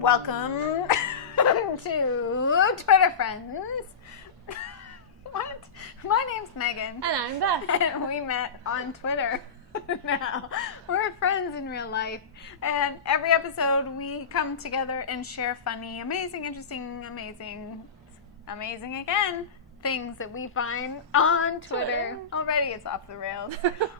Welcome to Twitter Friends. What? My name's Megan. And I'm Beth. And we met on Twitter. Now, we're friends in real life. And every episode we come together and share funny, amazing, interesting, amazing again, things that we find on Twitter. Already it's off the rails.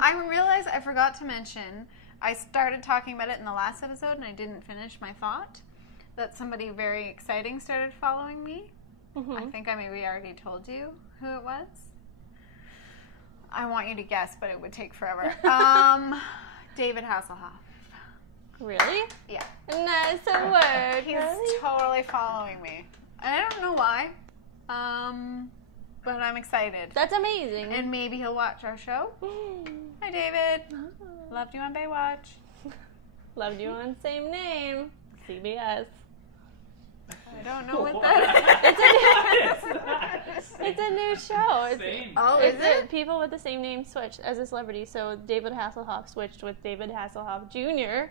I realized I forgot to mention, I started talking about it in the last episode and I didn't finish my thought, that somebody very exciting started following me. Mm-hmm. I think I maybe already told you who it was. I want you to guess, but it would take forever. David Hasselhoff. Really? Yeah. Nice work. He's totally following me. And I don't know why, but I'm excited. That's amazing. And maybe he'll watch our show. Hi, David. Loved you on Baywatch. Loved you on Same Name, CBS. I don't know what that is. It's a new show. Is it? People with the same name switch as a celebrity. So David Hasselhoff switched with David Hasselhoff Jr.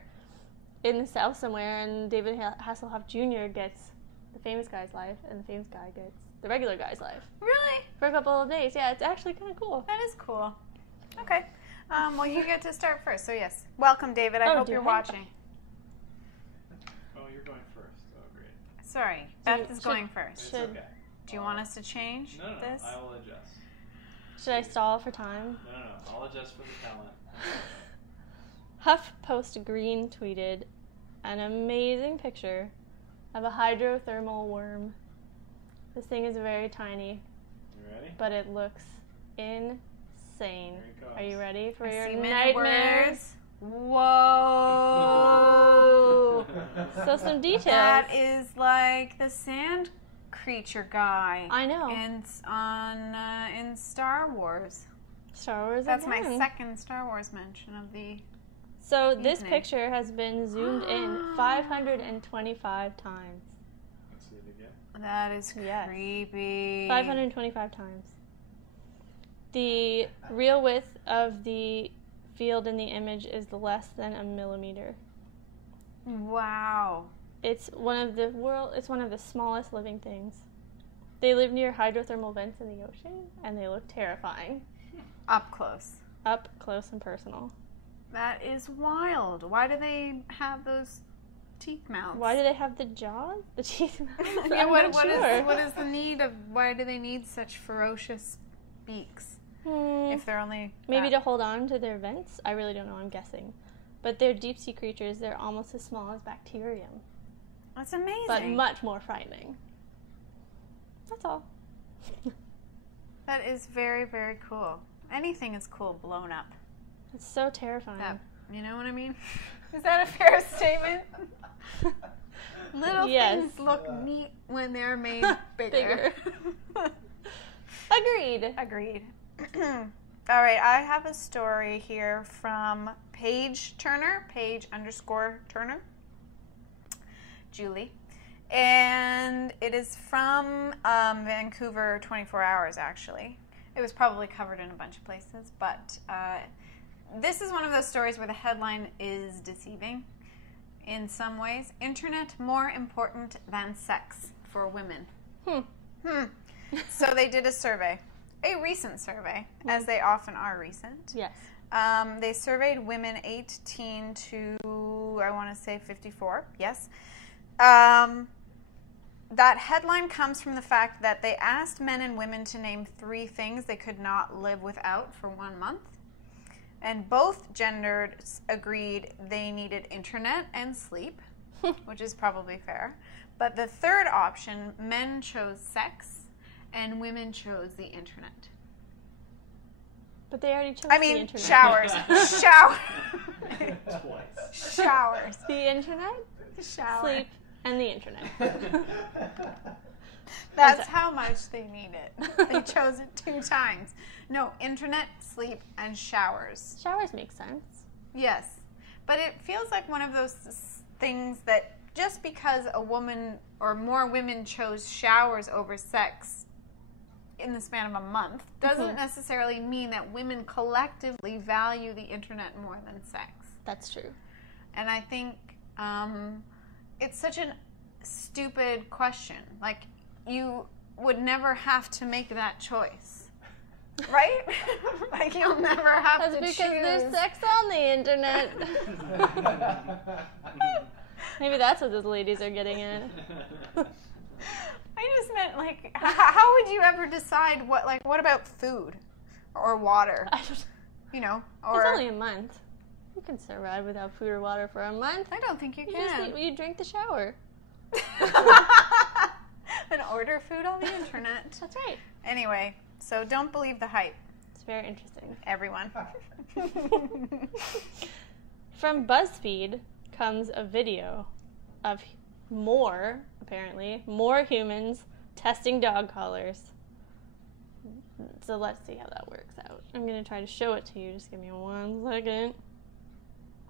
in the South somewhere, and David Hasselhoff Jr. gets the famous guy's life, and the famous guy gets the regular guy's life. Really? For a couple of days. Yeah, it's actually kind of cool. That is cool. Okay. Well, you get to start first. So, yes. Welcome, David. I hope you're watching. Oh, you're going first. Oh, great. Sorry. Beth is going first. It's okay. Do you want us to change this? No, I will adjust. Should I stall for time? No. I'll adjust for the talent. HuffPost Green tweeted an amazing picture of a hydrothermal worm. This thing is very tiny. You ready? But it looks insane. Here it goes. Are you ready for your see many nightmares? words. Whoa! So some details. That is like the sand creature guy. I know. In Star Wars. Star Wars. That's again. my second Star Wars mention of the. So this picture has been zoomed in 525 times. Let's see it again. That is creepy. 525 times. The real width of the field in the image is less than a millimeter. Wow. It's one of the smallest living things. They live near hydrothermal vents in the ocean, and they look terrifying. Up close. Up close and personal. That is wild. Why do they have those teeth mounts? Why do they have the jaws? The teeth mounts? Yeah, what is the need of? Why do they need such ferocious beaks? If they're only maybe to hold on to their vents. I really don't know. I'm guessing, but they're deep sea creatures. They're almost as small as bacterium. That's amazing. But much more frightening. That's all. That is very, very cool. Anything is cool blown up. It's so terrifying. You know what I mean? Is that a fair statement? Little things look neat when they're made bigger. Agreed. All right, I have a story here from Paige Turner, Paige_Turner, Julie. And it is from Vancouver 24 Hours, actually. It was probably covered in a bunch of places, but this is one of those stories where the headline is deceiving in some ways. Internet more important than sex for women. So they did a survey. A recent survey, as they often are recent. Yes. They surveyed women 18 to, I want to say 54. Yes. That headline comes from the fact that they asked men and women to name 3 things they could not live without for 1 month. And both genders agreed they needed internet and sleep, which is probably fair. But the third option, men chose sex. And women chose the internet. But they already chose the internet. Showers. Twice. Showers. The internet, Shower. sleep, and the internet. That's how much they need it. They chose it 2 times. No, internet, sleep, and showers. Showers make sense. Yes. But it feels like one of those things that just because a woman or more women chose showers over sex in the span of a month doesn't necessarily mean that women collectively value the internet more than sex. That's true. And I think it's such an stupid question. Like, you would never have to make that choice. Right? Like, you'll never have That's to because choose. there's sex on the internet. Maybe that's what those ladies are getting at. I just meant, like, how would you ever decide what about food or water? You know, or It's only a month. You can survive without food or water for a month. I don't think you You can. you drink the shower. And order food on the internet. That's right. Anyway, so don't believe the hype, It's very interesting. everyone. From BuzzFeed comes a video of more humans testing dog collars. So let's see how that works out. I'm going to try to show it to you. Just give me 1 second.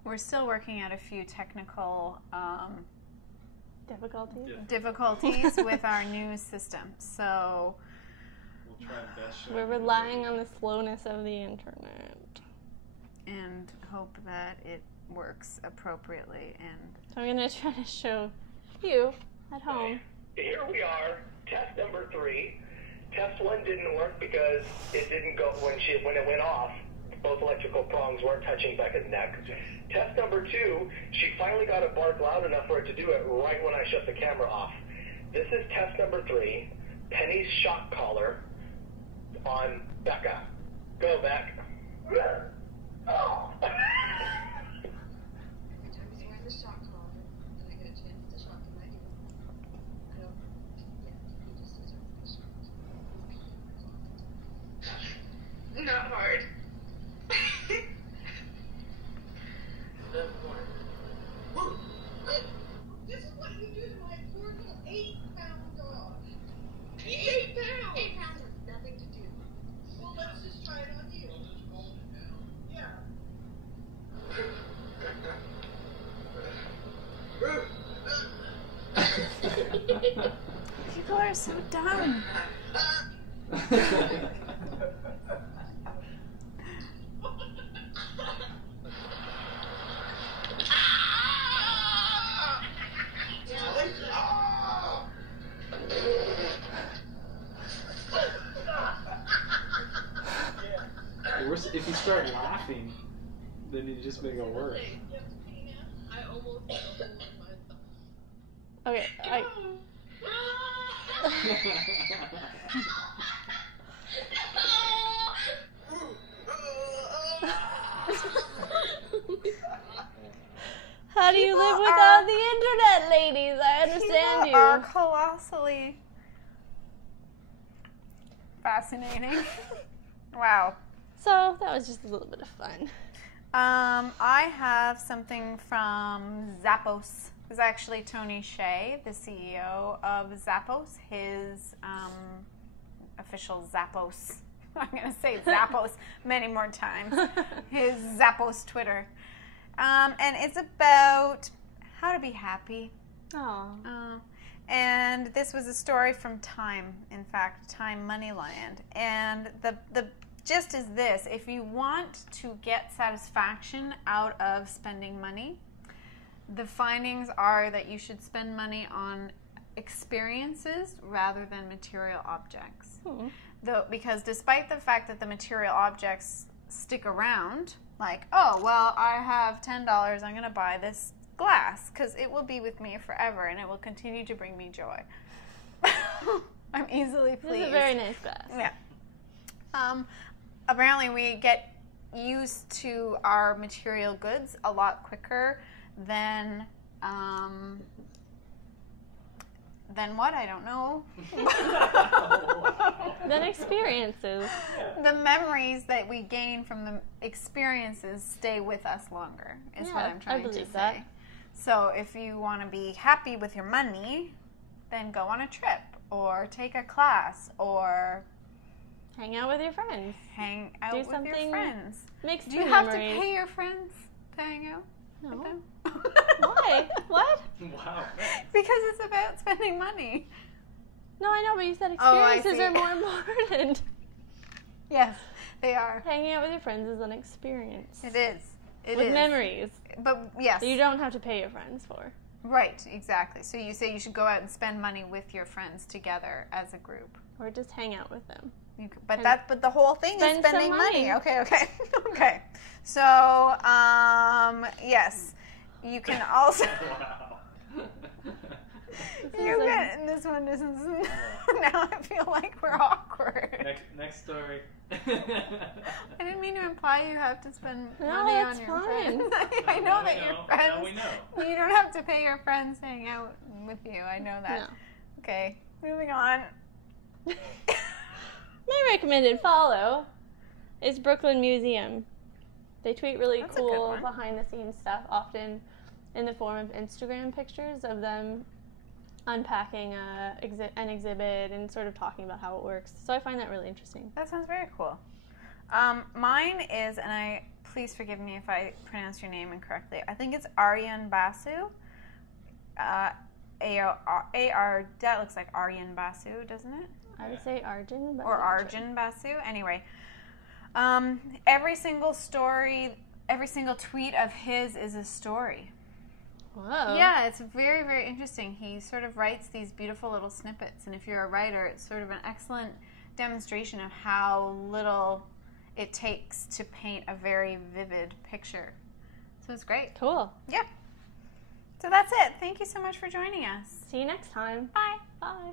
We're still working out a few technical Difficulties? difficulties with our new system. So We'll try best showing We're you the relying video. on the slowness of the internet. and hope that it works appropriately. And So I'm going to try to show you at home. Here we are, test number 3. Test 1 didn't work because it didn't go when it went off. Both electrical prongs weren't touching Becca's neck. Test number 2, she finally got it bark loud enough for it to do it right when I shut the camera off. This is test number 3, Penny's shock collar on Becca. Go, Beck. Oh. Every time he's wearing the shock collar, and I get a chance to shock him, I don't, he just deserves to be shocked. Not hard. This is what you do to my poor little 8-pound dog. 8 pounds? 8 pounds has nothing to do. Well, let's just try it on you. Yeah. people are so dumb. Worse, if you start laughing, then you just make it worse. I almost Okay, How do you live People without are- the internet, ladies? I understand People are you. colossally fascinating. Wow. So that was just a little bit of fun. I have something from Zappos. It was actually Tony Hsieh, the CEO of Zappos, his official Zappos. I'm going to say Zappos many more times. His Zappos Twitter. And it's about how to be happy. Oh, And this was a story from Time, in fact, Time Moneyland. And the gist is this: if you want to get satisfaction out of spending money, the findings are that you should spend money on experiences rather than material objects. Because despite the fact that the material objects stick around, like, oh, well, I have $10, I'm going to buy this glass because it will be with me forever and it will continue to bring me joy. I'm easily this pleased. is a very nice glass. Yeah. Apparently, we get used to our material goods a lot quicker than what? I don't know. Then experiences. The memories that we gain from the experiences stay with us longer, is what Yeah, I'm trying I to say. believe that. So if you want to be happy with your money, then go on a trip or take a class or Hang out with your friends. hang out Do with your something- friends. Makes Do you two have memories. to pay your friends to hang out with No. them? Why? What? Wow. Because it's about spending money. No, I know, but you said Oh, I experiences see. are more important. Yes, they are. Hanging out with your friends is an experience. It is. It with is. memories But yes. that you don't have to pay your friends for. Right, exactly. So you say you should go out and spend money with your friends together as a group. Or just hang out with them. But the whole thing is Spend some spending money. money. Okay. Okay. So, yes. You can also... This one isn't... Now I feel like we're awkward. Next story. I didn't mean to imply you have to spend No, money that's on your fine. friends. I know that your friends... Now we know. You don't have to pay your friends to hang out with you. I know that. No. Okay, moving on. My recommended follow is Brooklyn Museum. They tweet really That's a good cool one. behind the scenes stuff, often in the form of Instagram pictures of them unpacking an exhibit and sort of talking about how it works. So I find that really interesting. That sounds very cool. Mine is, and please forgive me if I pronounce your name incorrectly. I think it's Aryan Basu. A-R, that looks like Aryan Basu, doesn't it? I would say Arjun, but Or I'm not sure. Arjun Basu. Anyway, every single story, every single tweet of his is a story. Whoa. Yeah, it's very, very interesting. He sort of writes these beautiful little snippets, and if you're a writer, it's sort of an excellent demonstration of how little it takes to paint a very vivid picture. So it's great. Cool. Yeah. So that's it. Thank you so much for joining us. See you next time. Bye. Bye.